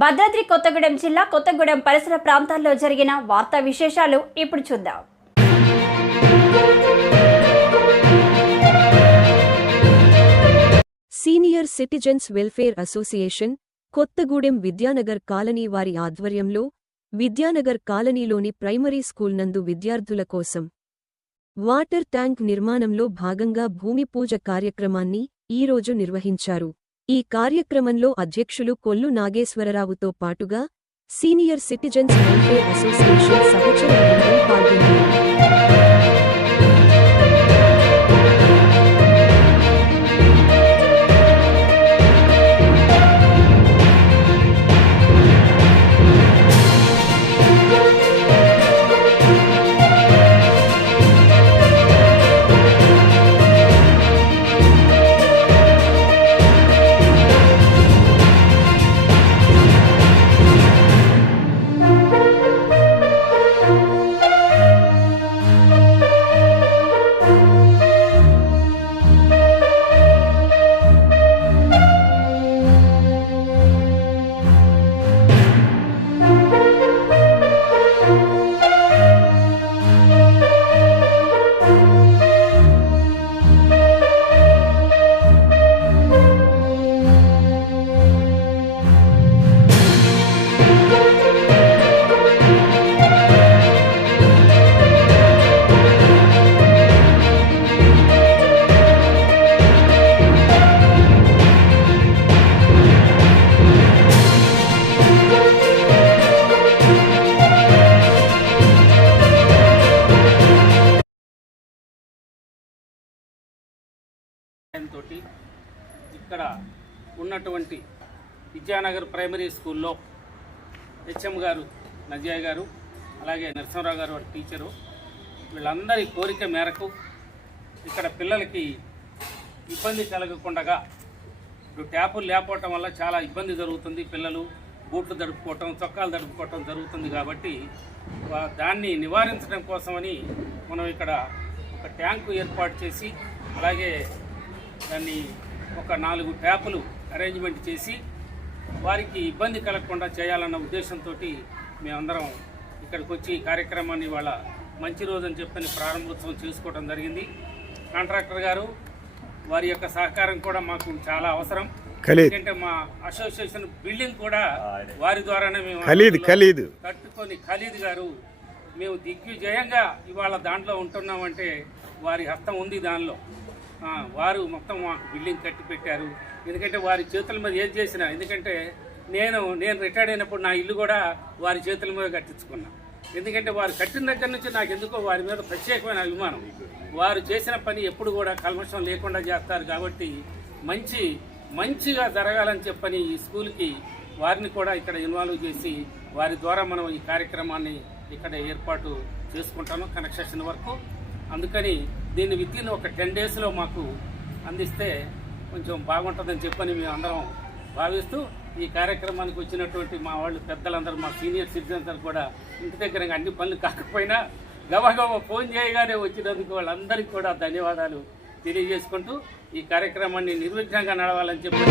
భద్రాద్రి కొత్తగూడెం జిల్లా కొత్తగూడెం పరిసర ప్రాంతాల్లో జరిగిన వార్తా విశేషాలు ఇప్పుడు చూద్దాం. Senior citizens welfare association Kothagudem Vidyanagar colony వారి ఆధ్వర్యంలో విద్యానగర్ కాలనీలోని ప్రైమరీ స్కూల్ నందు విద్యార్థుల కోసం వాటర్ ట్యాంక్ నిర్మాణంలో భాగంగా భూమి పూజ కార్యక్రమాన్ని ఈరోజు నిర్వహించారు. ఈ కార్యక్రమంలో అధ్యక్షులు కొల్లు నాగేశ్వరరావుతో పాటుగా సీనియర్ సిటిజన్స్ వెల్ఫేర్ అసోసియేషన్ సహచర బృందం పాల్గొన్నారు. తోటి ఇక్కడ ఉన్నటువంటి విద్యానగర్ ప్రైమరీ స్కూల్లో హెచ్ఎం గారు నజయ్ గారు అలాగే నరసింహరావు గారు టీచరు వీళ్ళందరి కోరిక మేరకు ఇక్కడ పిల్లలకి ఇబ్బంది కలగకుండా ఇప్పుడు ట్యాపులు లేకపోవటం వల్ల చాలా ఇబ్బంది జరుగుతుంది. పిల్లలు బూట్లు తడుపుకోవటం చొక్కాలు తడుపుకోవటం జరుగుతుంది. కాబట్టి దాన్ని నివారించడం కోసమని మనం ఇక్కడ ఒక ట్యాంకు ఏర్పాటు చేసి అలాగే దాన్ని ఒక 4 ట్యాపులు అరేంజ్మెంట్ చేసి వారికి ఇబ్బంది కలగకుండా చేయాలన్న ఉద్దేశంతో మేమందరం ఇక్కడికి వచ్చి కార్యక్రమాన్ని వాళ్ళ మంచి రోజని చెప్పని ప్రారంభోత్సవం చేసుకోవడం జరిగింది. కాంట్రాక్టర్ గారు వారి యొక్క సహకారం కూడా మాకు చాలా అవసరం. ఎందుకంటే మా అసోసియేషన్ బిల్డింగ్ కూడా వారి ద్వారానే మేము కట్టుకొని ఖలీద్ గారు మేము దిగ్విజయంగా ఇవాళ దాంట్లో ఉంటున్నామంటే వారి హస్తం ఉంది దానిలో. వారు మొత్తం మాకు బిల్డింగ్ కట్టి పెట్టారు. ఎందుకంటే వారి చేతుల మీద ఏది చేసినా, ఎందుకంటే నేను రిటైర్డ్ అయినప్పుడు నా ఇల్లు కూడా వారి చేతుల మీద కట్టించుకున్నా. ఎందుకంటే వారు కట్టిన దగ్గర నుంచి నాకు ఎందుకో వారి మీద ప్రత్యేకమైన అభిమానం. వారు చేసిన పని ఎప్పుడు కూడా కల్మషం లేకుండా చేస్తారు. కాబట్టి మంచిగా జరగాలని చెప్పని ఈ స్కూల్కి వారిని కూడా ఇక్కడ ఇన్వాల్వ్ చేసి వారి ద్వారా మనం ఈ కార్యక్రమాన్ని ఇక్కడ ఏర్పాటు చేసుకుంటాము కన్స్ట్రక్షన్ వరకు. అందుకని దీన్ని వితిన్ ఒక 10 డేస్లో మాకు అందిస్తే కొంచెం బాగుంటుందని చెప్పని మేము అందరం భావిస్తూ ఈ కార్యక్రమానికి వచ్చినటువంటి మా వాళ్ళు పెద్దలందరూ, మా సీనియర్ సిటిజన్స్ కూడా ఇంటి దగ్గర అన్ని పనులు కాకపోయినా గబగబా ఫోన్ చేయగానే వచ్చినందుకు వాళ్ళందరికీ కూడా ధన్యవాదాలు తెలియజేసుకుంటూ ఈ కార్యక్రమాన్ని నిర్విఘ్నంగా నడవాలని చెప్పి